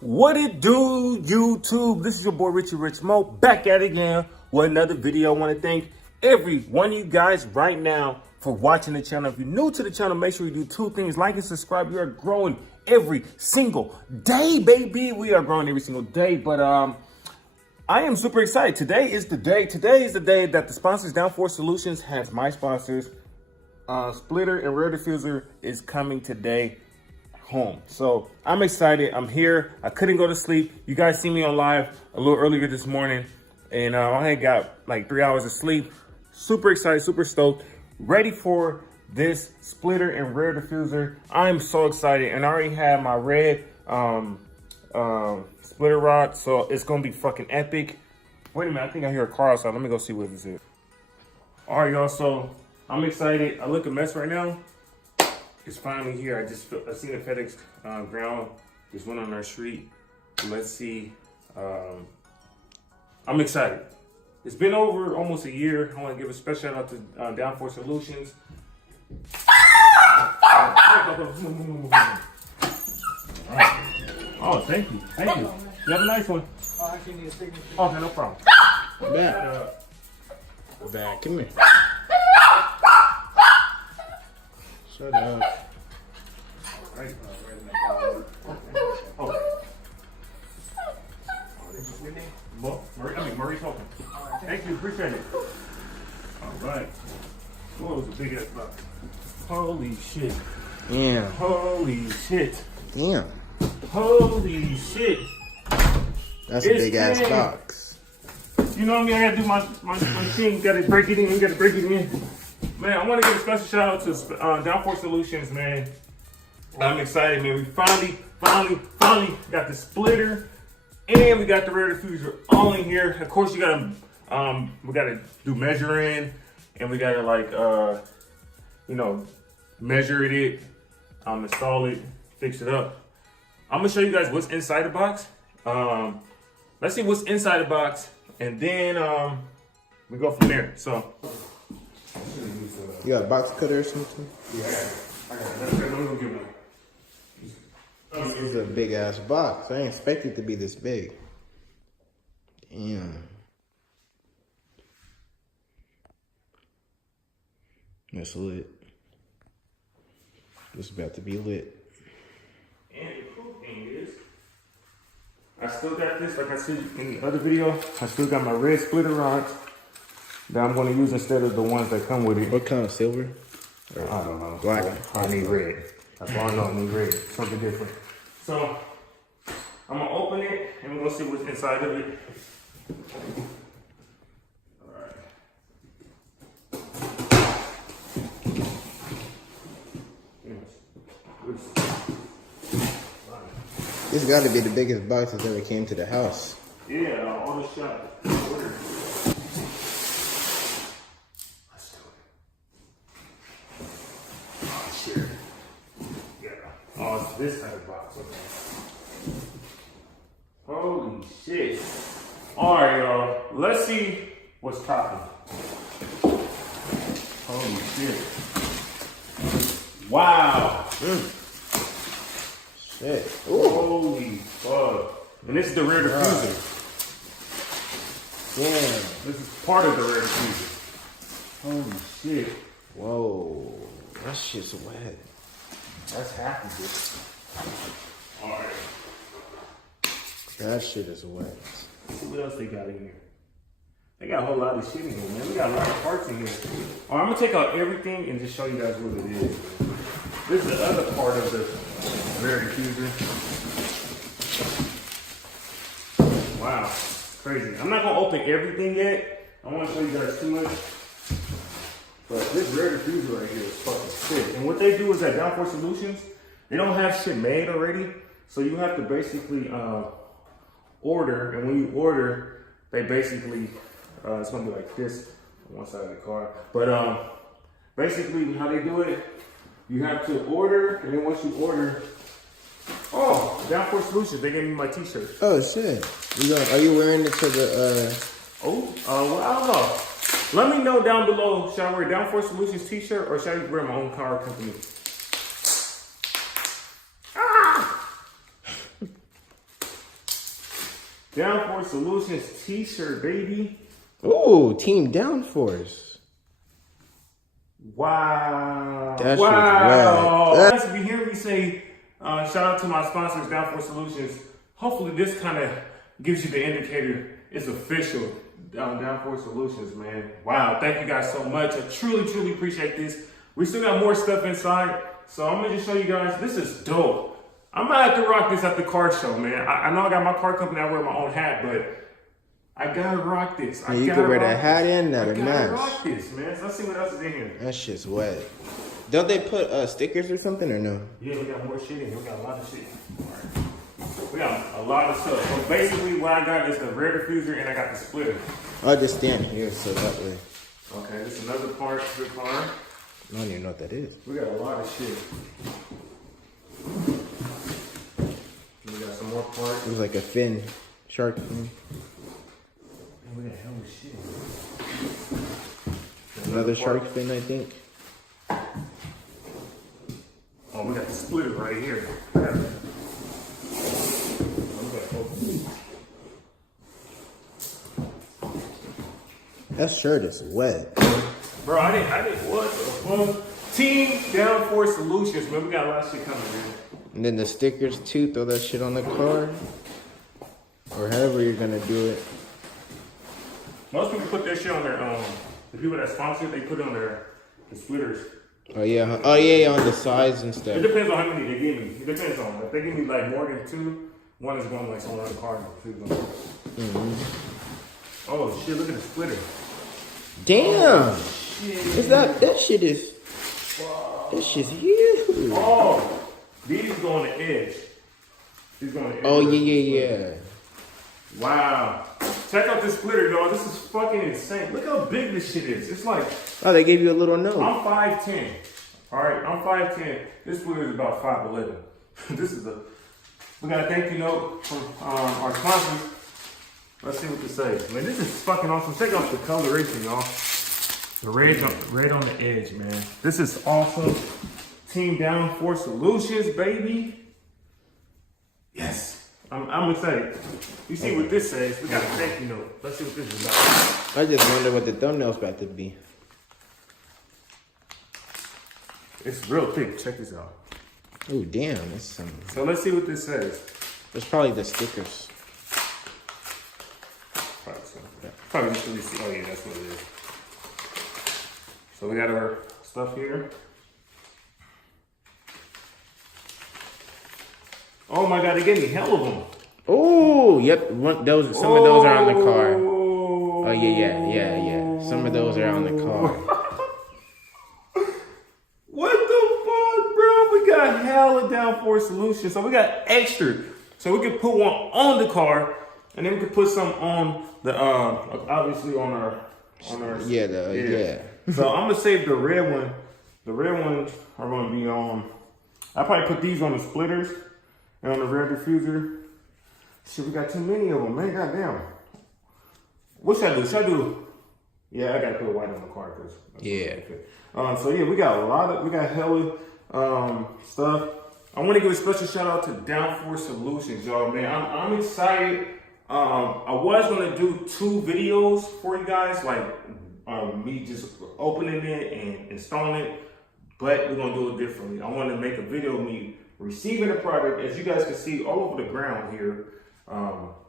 What it do, YouTube? This is your boy Richie Rich Mo back at it again with another video. I want to thank every one of you guys right now for watching the channel. If you're new to the channel, make sure you do two things: like and subscribe. We are growing every single day, baby. We are growing every single day. But I am super excited. Today is the day. Today is the day that the sponsors DownforceSolutions has my sponsors. Splitter and rear diffuser is coming today home. So I'm excited. I'm here. I couldn't go to sleep. You guys see me on live a little earlier this morning, and I had got like 3 hours of sleep. Super excited, super stoked, ready for this splitter and rear diffuser. I'm so excited, and I already have my red splitter rod, so it's gonna be fucking epic. Wait a minute, I think I hear a car outside. Let me go see what this is. All right, y'all, so I'm excited. I look a mess right now. It's finally here. I seen the FedEx ground just went on our street. Let's see. I'm excited. It's been over almost a year. I want to give a special shout out to DownforceSolutions. Oh, thank you. Thank you. You have a nice one. Oh, I actually need a signature. Okay, no problem. Back. Come here. Shut up. Right. Murray's open. Thank you, appreciate it. All right. Oh, it was a big ass box. Holy shit. Yeah. Holy shit. Damn. Holy shit. That's a big ass box. You know what I mean? I gotta do my machine. Gotta break it in. Gotta break it in. Man, I want to give a special shout out to DownforceSolutions, man. I'm excited, man. We finally got the splitter and we got the rear diffuser all in here. Of course, you gotta we gotta do measuring, and we gotta like measure it, install it, fix it up. I'm gonna show you guys what's inside the box. Let's see what's inside the box, and then we go from there. So. You got a box cutter or something? Yeah, I got it. Let me go get one. This is a big ass box. I didn't expect it to be this big. Damn. That's lit. This is about to be lit. And the cool thing is, I still got this, like I said in the other video, I still got my red splitter rods that I'm going to use instead of the ones that come with it. What kind of silver? I don't know. Black. I need red. That's all I know. I need red. Something different. So I'm gonna open it and we're gonna see what's inside of it. All right. This got to be the biggest box that's ever came to the house. Yeah, all the shot. This kind of box, okay. Holy shit. Alright, y'all. Let's see what's popping. Holy shit. Wow. Shit. Ooh. Holy fuck. And this is the rear diffuser. Damn. This is part of the rear diffuser. Holy shit. Whoa. That shit's wet. That's half of it. Alright. That shit is wet. What else they got in here? They got a whole lot of shit in here, man. We got a lot of parts in here. Alright, I'm gonna take out everything and just show you guys what it is. This is the other part of the rear diffuser. Wow, crazy. I'm not gonna open everything yet. I don't wanna show you guys too much. But this rear diffuser right here is fucking sick. And what they do is at DownforceSolutions, they don't have shit made already. So you have to basically order. And when you order, they basically, it's gonna be like this on one side of the car. But basically how they do it, you have to order. And then once you order, oh, DownforceSolutions, they gave me my t-shirt. Oh shit. Are you wearing it to the, well, I don't know. Let me know down below, should I wear DownforceSolutions t-shirt or should I wear my own car company? Downforce Solutions t-shirt, baby. Ooh, Team Downforce. Wow. That Wow. shit's Guys, if you hear me say, shout out to my sponsors, Downforce Solutions. Hopefully this kind of gives you the indicator it's official. Downforce Solutions, man. Wow, thank you guys so much. I truly, truly appreciate this. We still got more stuff inside, so I'm gonna just show you guys. This is dope. I might have to rock this at the car show, man. I know I got my car company, I wear my own hat, but I gotta rock this. Yeah, you can wear that hat and that I gotta mask. rock this, man. So let's see what else is in here. That shit's wet. Don't they put stickers or something or no? Yeah, we got more shit in here. We got a lot of shit. All right. We got a lot of stuff. So basically what I got is the rear diffuser and I got the splitter. I'll just stand here so that way. Okay, this is another part to the car. I don't even know what that is. We got a lot of shit. We got some more parts. It was like a fin, shark fin. And we got hell of shit. Another shark fin, I think. Oh, we got the splitter right here. That shirt is wet. Bro, I didn't, what the fuck? Team Downforce Solutions, man. We got a lot of shit coming, man. And then the stickers too, throw that shit on the car. Or however you're gonna do it. Most people put that shit on their, the people that sponsor it, they put it on their the splitters. Oh yeah, on the sides and It stuff. depends on how many they give me. It depends on. If they give me like more than two, one is going like somewhere on the car. Oh shit, look at the splitter. Damn! Shit. Is that shit is, that shit's huge. Oh, these go on the edge. These go on the edge. Oh yeah. Wow. Check out this splitter, y'all. This is fucking insane. Look how big this shit is. It's like, Oh, they gave you a little note. I'm 5'10". All right, I'm 5'10". This splitter is about 5'11". We got a thank you note from our sponsors. Let's see what this says. Man, this is fucking awesome. Check out the coloration, y'all. The red on the edge, man. This is awesome. Team Downforce Solutions, baby. Yes. I'm excited. You see what this says. We got a thank you note. Let's see what this is about. I just wonder what the thumbnail's about to be. It's real thick. Check this out. Oh damn, that's something. So let's see what this says. It's probably the stickers. Probably just really see. Oh yeah, that's what it is. So we got our stuff here. Oh my god, they gave me hell of them. Oh, yep. Some of those are on the car. Oh yeah. Some of those are on the car. What the fuck, bro? We got hella Downforce Solutions. So we got extra. So we can put one on the car, and then we can put some on the obviously on our Yeah. So I'm gonna save the red one. The red ones are gonna be on. I probably put these on the splitters and on the rear diffuser. Shit, we got too many of them, man. Goddamn. What should I do? Should I do? Yeah, I gotta put a white on the car because. Yeah. So yeah, we got hella stuff. I want to give a special shout out to Downforce Solutions, y'all, man. I'm excited. I was gonna do 2 videos for you guys, like me just opening it and installing it, but we're gonna do it differently. I want to make a video of me receiving the product. As you guys can see all over the ground here,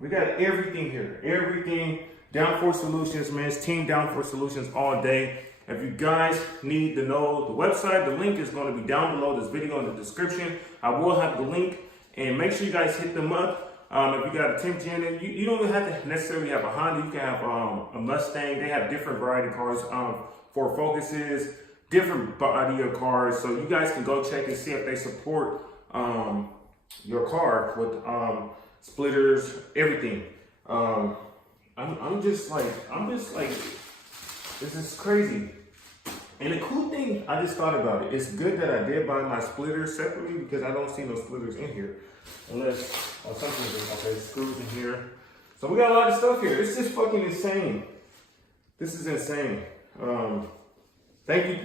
we got everything here. Everything Downforce Solutions, man. It's Team Downforce Solutions all day. If you guys need to know the website, the link is going to be down below this video in the description. I will have the link, and make sure you guys hit them up. If you got a 10 gen, you don't even have to necessarily have a Honda. You can have a Mustang. They have different variety of cars, Ford Focuses, different body of cars. So you guys can go check and see if they support your car with splitters, everything. I'm just like, this is crazy. And the cool thing, I just thought about it. It's good that I did buy my splitters separately because I don't see no splitters in here. Unless, something, okay, screws in here. So we got a lot of stuff here. It's just fucking insane. This is insane. Thank you.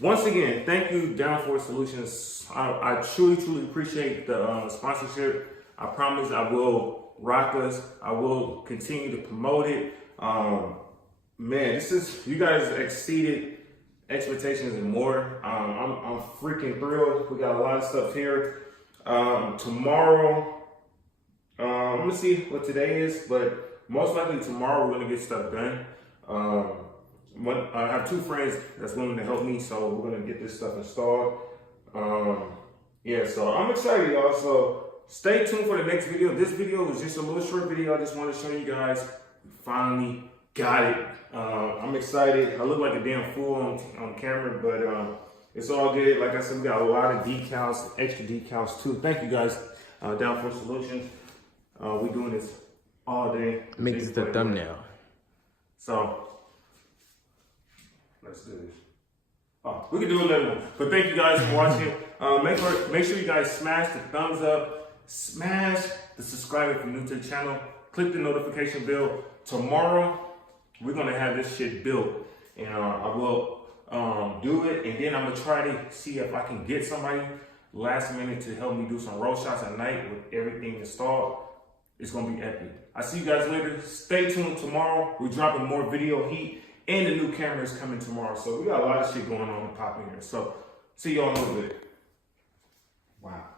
Once again, thank you, Downforce Solutions. I truly, truly appreciate the sponsorship. I promise I will rock us. I will continue to promote it. Man, you guys exceeded expectations and more. I'm freaking thrilled. We got a lot of stuff here. Tomorrow, I'm gonna see what today is, but most likely tomorrow we're gonna get stuff done. I have two friends that's willing to help me, so we're gonna get this stuff installed. Yeah, so I'm excited, y'all. So stay tuned for the next video. This video was just a little short video. I just want to show you guys we finally got it. I'm excited. I look like a damn fool on camera, but it's all good. Like I said, we got a lot of decals, extra decals too. Thank you guys, DownforceSolutions. We're doing this all day. Make this the thumbnail. So let's do this. Oh, we can do another one. But thank you guys for watching. Make sure you guys smash the thumbs up, smash the subscribe if you're new to the channel, click the notification bell. Tomorrow, we're gonna have this shit built, and I will do it, and then I'm gonna try to see if I can get somebody last minute to help me do some roll shots at night with everything installed. It's gonna be epic. I see you guys later. Stay tuned tomorrow. We're dropping more video heat, and the new camera is coming tomorrow. So we got a lot of shit going on and popping here. So see y'all in a little bit. Wow.